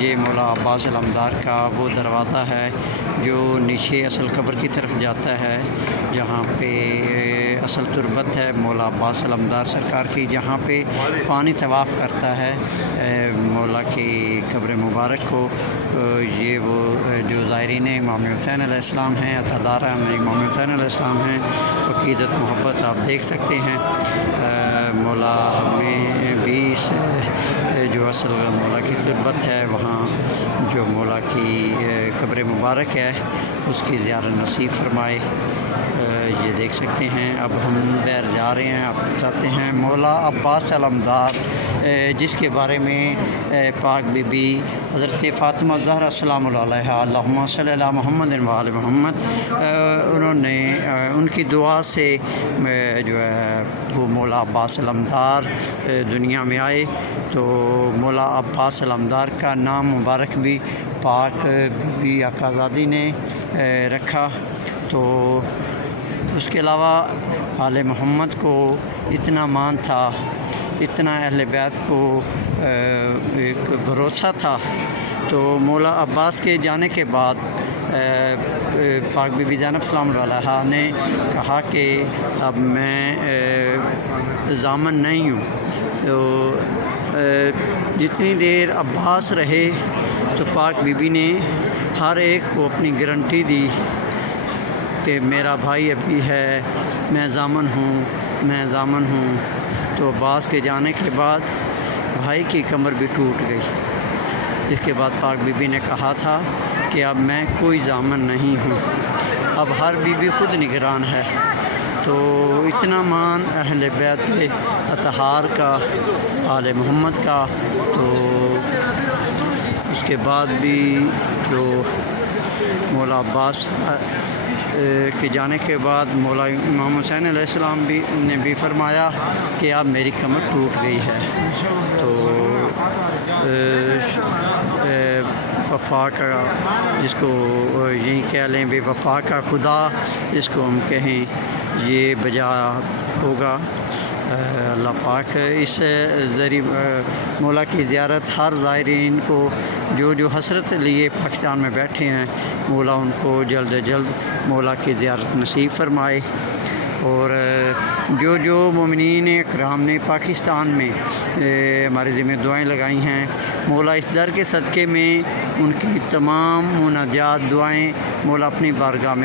یہ مولا عباس علمدار کا وہ دروازہ ہے جو نیچے اصل قبر کی طرف جاتا ہے، جہاں پہ اصل تربت ہے مولا عباس علمدار سرکار کی، جہاں پہ پانی طواف کرتا ہے مولا کی قبر مبارک کو۔ یہ وہ جو زائرین امام حسین علیہ السلام ہیں، عطاداران امام حسین علیہ السلام ہیں، عقیدت محبت آپ دیکھ سکتے ہیں۔ مولا میں بھی جو اصل مولا کی تربت ہے، وہاں جو مولا کی قبر مبارک ہے اس کی زیارت نصیب فرمائے۔ یہ دیکھ سکتے ہیں۔ اب ہم بیر جا رہے ہیں، آپ چاہتے ہیں مولا عباس علمدار جس کے بارے میں پاک بی بی حضرت فاطمہ زہرا السلام علیہا اللہم صلی علی محمد و آل محمد، انہوں نے ان کی دعا سے جو ہے وہ مولا عباس علمدار دنیا میں آئے، تو مولا عباس علمدار کا نام مبارک بھی پاک بی بی آقازادی نے رکھا۔ تو اس کے علاوہ آل محمد کو اتنا مان تھا، اتنا اہل بیت کو ایک بھروسہ تھا، تو مولا عباس کے جانے کے بعد پاک بی بی زینب السلام علیہا نے کہا کہ اب میں ضامن نہیں ہوں، تو جتنی دیر عباس رہے تو پاک بی بی نے ہر ایک کو اپنی گارنٹی دی کہ میرا بھائی ابھی ہے، میں ضامن ہوں۔ تو عباس کے جانے کے بعد بھائی کی کمر بھی ٹوٹ گئی۔ اس کے بعد پاک بی بی نے کہا تھا کہ اب میں کوئی ضامن نہیں ہوں، اب ہر بی بی خود نگران ہے۔ تو اتنا مان اہل بیت اطہار کا، آل محمد کا۔ تو اس کے بعد بھی جو مولا عباس کے جانے کے بعد مولا امام حسین علیہ السلام نے بھی فرمایا کہ اب میری کمر ٹوٹ گئی ہے۔ تو وفا کا، جس کو یہی کہہ لیں بے وفا کا خدا جس کو ہم کہیں، یہ بجا ہوگا۔ اللہ پاک اس ذریعے مولا کی زیارت ہر زائرین کو جو حسرت لیے پاکستان میں بیٹھے ہیں، مولا ان کو جلد از جلد مولا کی زیارت نصیب فرمائے۔ اور جو مومنین اکرام نے پاکستان میں ہمارے ذمہ دعائیں لگائی ہیں، مولا اس در کے صدقے میں ان کی تمام مناجات دعائیں مولا اپنی بارگاہ میں